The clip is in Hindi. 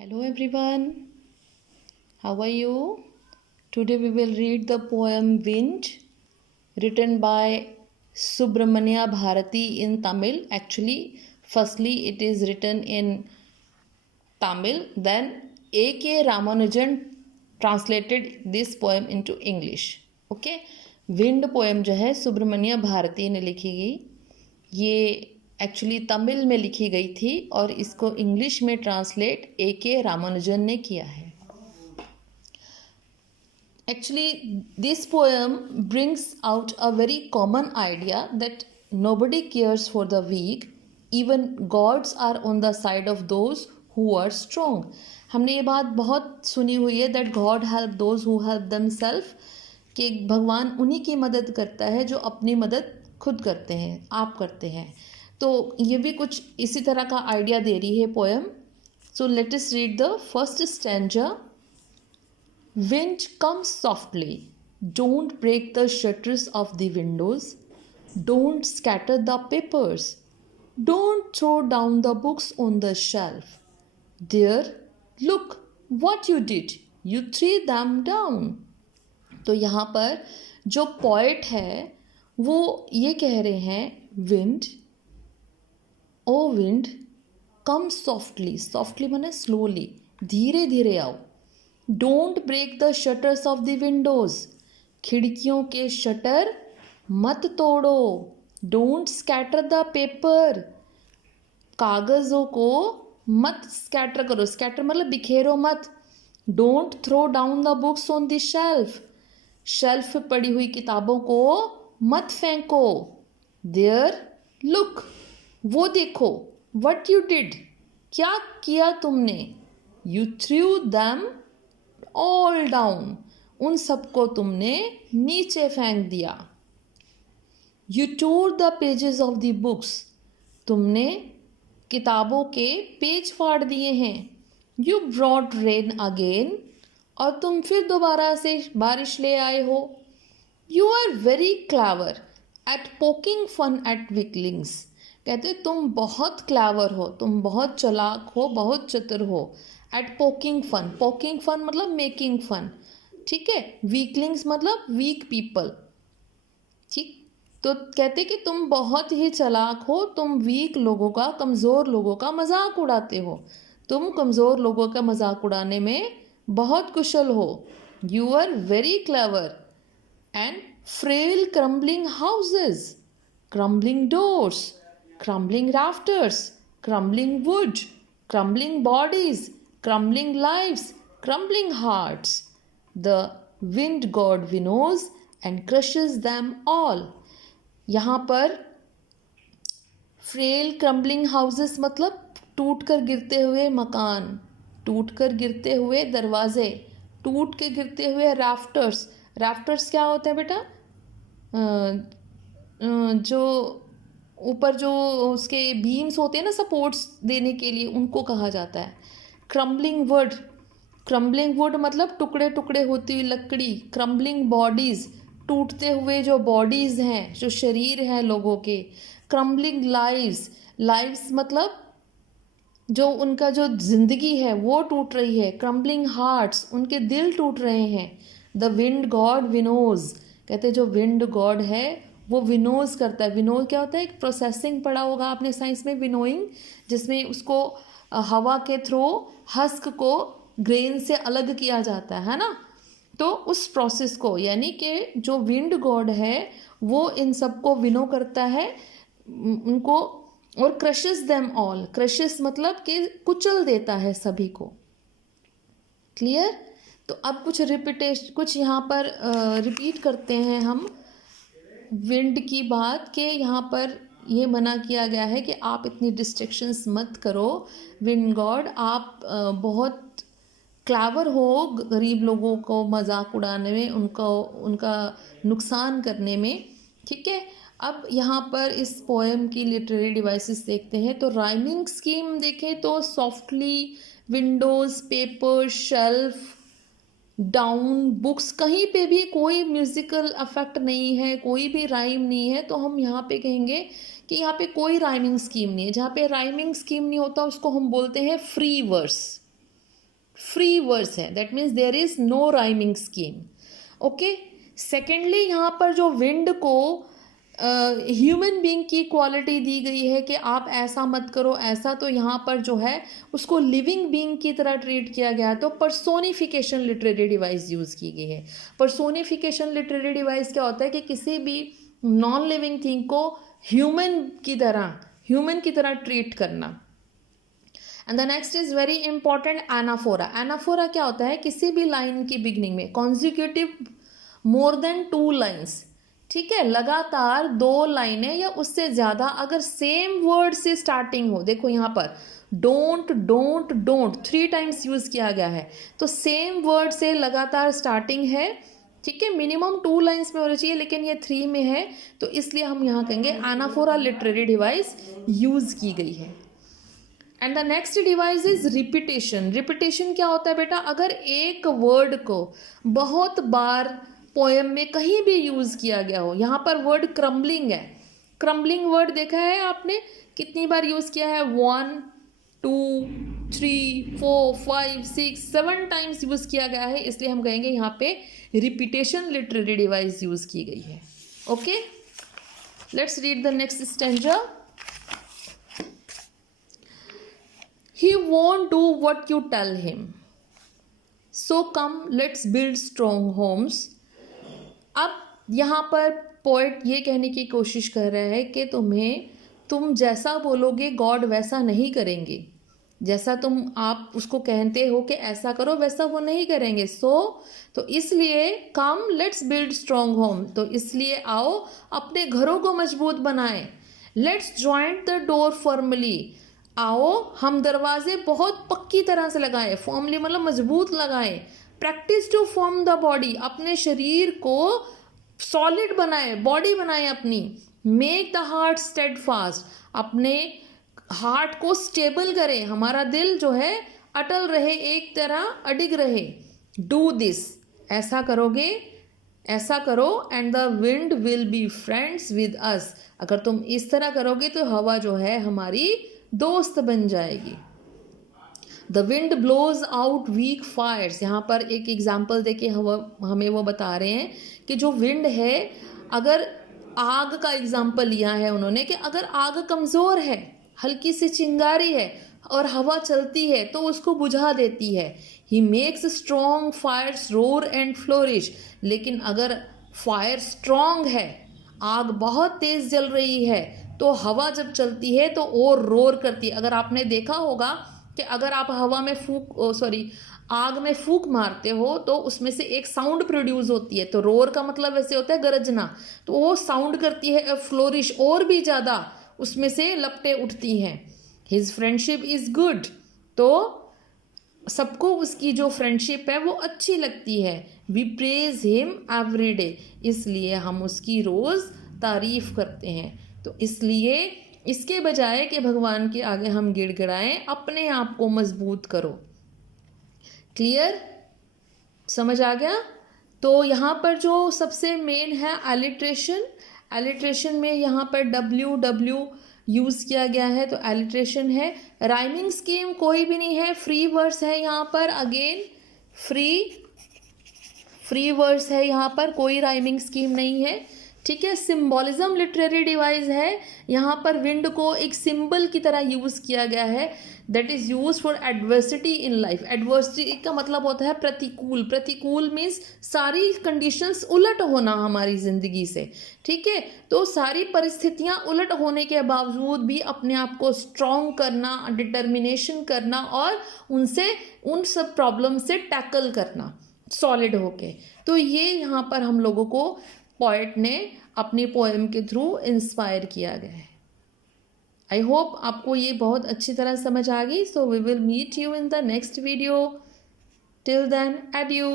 Hello everyone, how are you? Today we will read the poem Wind written by Subramania Bharati in Tamil. Actually, firstly it is written in Tamil, then A.K. Ramanujan translated this poem into English. Okay, Wind poem जो है सुब्रमण्य भारती ने लिखी गई, ये एक्चुअली तमिल में लिखी गई थी और इसको इंग्लिश में ट्रांसलेट A.K. रामानुजन ने किया है. Actually, this poem brings out a very common idea that nobody cares for the weak, even gods are on the side of those who are strong. हमने ये बात बहुत सुनी हुई है that God help those who help themselves, कि भगवान उन्हीं की मदद करता है जो अपनी मदद खुद करते हैं, आप करते हैं. तो ये भी कुछ इसी तरह का आइडिया दे रही है poem. So let us read the first stanza. Wind, come softly. Don't break the shutters of the windows. Don't scatter the papers. Don't throw down the books on the shelf. There, look what you did. You threw them down. तो यहाँ पर जो पोएट है वो ये कह रहे हैं wind, O wind, come softly. Softly माने स्लोली, धीरे धीरे आओ. Don't break the shutters of the windows. खिड़कियों के शटर मत तोड़ो. Don't scatter the paper. कागज़ों को मत स्कैटर करो. स्कैटर मतलब बिखेरो मत. Don't throw down the books on the shelf. Shelf पे पड़ी हुई किताबों को मत फेंको. देयर, लुक, वो देखो. वट यू डिड, क्या किया तुमने. You through them all down, उन सबको तुमने नीचे फेंक दिया. You tore the pages of the books, तुमने किताबों के पेज फाड़ दिए हैं. यू ब्रॉट रेन अगेन, और तुम फिर दोबारा से बारिश ले आए हो. You are very clever at poking fun at weaklings. कहते तुम बहुत क्लेवर हो, तुम बहुत चालाक हो, बहुत चतुर हो. At poking fun, poking fun मतलब मेकिंग फन, ठीक है. वीकलिंग्स मतलब वीक पीपल, ठीक. तो कहते कि तुम बहुत ही चालाक हो, तुम वीक लोगों का, कमज़ोर लोगों का मजाक उड़ाते हो. तुम कमज़ोर लोगों का मजाक उड़ाने में बहुत कुशल हो. You are very clever. And frail crumbling houses, crumbling doors, crumbling rafters, crumbling wood, crumbling bodies, crumbling lives, crumbling hearts. The wind god winnows and crushes them all. यहाँ पर फ्रेल क्रम्बलिंग हाउसेस मतलब टूट कर गिरते हुए मकान, टूट कर गिरते हुए दरवाजे, टूट के गिरते हुए राफ्टर्स. राफ्टर्स क्या होता है बेटा? जो ऊपर जो उसके बीम्स होते हैं ना सपोर्ट्स देने के लिए, उनको कहा जाता है. क्रम्बलिंग वुड, क्रम्बलिंग वुड मतलब टुकड़े टुकड़े होती हुई लकड़ी. क्रम्बलिंग बॉडीज़, टूटते हुए जो बॉडीज़ हैं, जो शरीर हैं लोगों के. क्रम्बलिंग लाइव्स, लाइव्स मतलब जो उनका जो ज़िंदगी है वो टूट रही है. क्रम्बलिंग हार्ट्स, उनके दिल टूट रहे हैं. द विंड गॉड विनोज, कहते जो विंड गॉड है वो विनोज करता है. विनोज क्या होता है? एक प्रोसेसिंग पढ़ा होगा आपने साइंस में, विनोइंग, जिसमें उसको हवा के थ्रू हस्क को ग्रेन से अलग किया जाता है ना. तो उस प्रोसेस को, यानी कि जो विंड गॉड है वो इन सबको विनो करता है, उनको. और क्रशेस देम ऑल, क्रशेस मतलब कि कुचल देता है सभी को. क्लियर? तो अब कुछ यहाँ पर रिपीट करते हैं हम विंड की बात, कि यहाँ पर ये मना किया गया है कि आप इतनी डिस्ट्रैक्शंस मत करो. विंड गॉड, आप बहुत क्लेवर हो गरीब लोगों को मजाक उड़ाने में, उनका नुकसान करने में, ठीक है. अब यहाँ पर इस पोएम की लिटरेरी डिवाइसेस देखते हैं. तो राइमिंग स्कीम देखें तो softly, Windows, paper, shelf, down, books, कहीं पे भी कोई म्यूज़िकल अफेक्ट नहीं है, कोई भी राइम नहीं है. तो हम यहाँ पे कहेंगे कि यहाँ पे कोई राइमिंग स्कीम नहीं है. जहाँ पे राइमिंग स्कीम नहीं होता उसको हम बोलते हैं फ्री वर्स. फ्री वर्स है, that means there is no rhyming scheme. Okay. Secondly यहाँ पर जो विंड को ह्यूमन बीइंग की क्वालिटी दी गई है कि आप ऐसा मत करो ऐसा, तो यहाँ पर जो है उसको लिविंग बीइंग की तरह ट्रीट किया गया. तो पर्सोनिफिकेशन लिटरेरी डिवाइस यूज़ की गई है. पर्सोनिफिकेशन लिटरेरी डिवाइस क्या होता है कि किसी भी नॉन लिविंग थिंग को ह्यूमन की तरह ट्रीट करना. And the next is very important, anaphora. Anaphora क्या होता है? किसी भी लाइन की बिगनिंग में कॉन्जिक्यूटिव मोर देन 2 लाइन्स, ठीक है, लगातार 2 लाइनें या उससे ज़्यादा अगर सेम वर्ड से स्टार्टिंग हो. देखो यहाँ पर don't don't don't 3 times use किया गया है, तो सेम वर्ड से लगातार स्टार्टिंग है, ठीक है, मिनिमम 2 लाइन्स में होनी चाहिए, लेकिन ये 3 में है, तो इसलिए हम यहाँ कहेंगे एनाफोरा लिटरेरी डिवाइस यूज़ की गई है. And the next device is repetition. Repetition क्या होता है बेटा? अगर एक वर्ड को बहुत बार पोएम में कहीं भी यूज़ किया गया हो. यहाँ पर वर्ड क्रम्बलिंग है. क्रम्बलिंग वर्ड देखा है आपने? कितनी बार यूज़ किया है? 1 2 3 4 5 6 7 टाइम्स यूज़ किया गया है, इसलिए हम कहेंगे यहाँ पे रिपीटेशन लिटरेरी डिवाइस यूज़ की गई है. Okay, let's read the next stanza. He won't do what you tell him. So come, let's build strong homes. अब यहाँ पर पोएट ये कहने की कोशिश कर रहा है कि तुम जैसा बोलोगे गॉड वैसा नहीं करेंगे. जैसा आप उसको कहते हो कि ऐसा करो, वैसा वो नहीं करेंगे. तो इसलिए come let's build strong home. तो इसलिए आओ अपने घरों को मजबूत बनाएं. Let's joint the door firmly. आओ हम दरवाजे बहुत पक्की तरह से लगाएं. फॉर्मली मतलब मजबूत लगाएं. Practice to form the body. अपने शरीर को सॉलिड बनाएं, बॉडी बनाएं अपनी. Make the heart steadfast. अपने हार्ट को स्टेबल करें. हमारा दिल जो है अटल रहे, एक तरह अडिग रहे. Do this. ऐसा करोगे, ऐसा करो. And the wind will be friends with us. अगर तुम इस तरह करोगे तो हवा जो है हमारी दोस्त बन जाएगी. The wind blows out weak fires. यहाँ पर एक एग्जाम्पल देके हमें वो बता रहे हैं कि जो विंड है, अगर आग का एग्जाम्पल लिया है उन्होंने कि अगर आग कमज़ोर है, हल्की सी चिंगारी है और हवा चलती है तो उसको बुझा देती है. He makes strong fires roar and flourish. लेकिन अगर फायर स्ट्रॉन्ग है, आग बहुत तेज़ जल रही है, तो हवा जब चलती है तो और रोर करती है. अगर आपने देखा होगा कि अगर आप हवा में आग में फूंक मारते हो तो उसमें से एक साउंड प्रोड्यूस होती है. तो रोर का मतलब वैसे होता है गरजना, तो वो साउंड करती है. फ्लोरिश और भी ज़्यादा उसमें से लपटें उठती हैं. His friendship is good. तो सबको उसकी जो फ्रेंडशिप है वो अच्छी लगती है. We praise him every day. इसलिए हम उसकी रोज़ तारीफ़ करते हैं. तो इसलिए इसके बजाय कि भगवान के आगे हम गिड़गिड़ाएं, अपने आप को मजबूत करो. क्लियर? समझ आ गया? तो यहाँ पर जो सबसे मेन है एलिट्रेशन. एलिट्रेशन में यहाँ पर डब्ल्यू यूज़ किया गया है, तो एलिट्रेशन है. राइमिंग स्कीम कोई भी नहीं है, फ्री वर्स है यहाँ पर. अगेन फ्री वर्स है यहाँ पर, कोई राइमिंग स्कीम नहीं है. ठीक है. सिम्बॉलिज्म लिटरेरी डिवाइस है. यहाँ पर विंड को एक सिंबल की तरह यूज़ किया गया है. That is use for adversity in life. Adversity का मतलब होता है प्रतिकूल. प्रतिकूल मीन्स सारी कंडीशंस उलट होना हमारी ज़िंदगी से. ठीक है. तो सारी परिस्थितियाँ उलट होने के बावजूद भी अपने आप को स्ट्रॉन्ग करना, डिटर्मिनेशन करना और उन सब प्रॉब्लम से टैकल करना सॉलिड होके. तो ये यहाँ पर हम लोगों को पोएट ने अपनी पोएम के थ्रू इंस्पायर किया गया है. आई होप आपको ये बहुत अच्छी तरह समझ आ गई. So we will meet you in the next video. Till then, audio.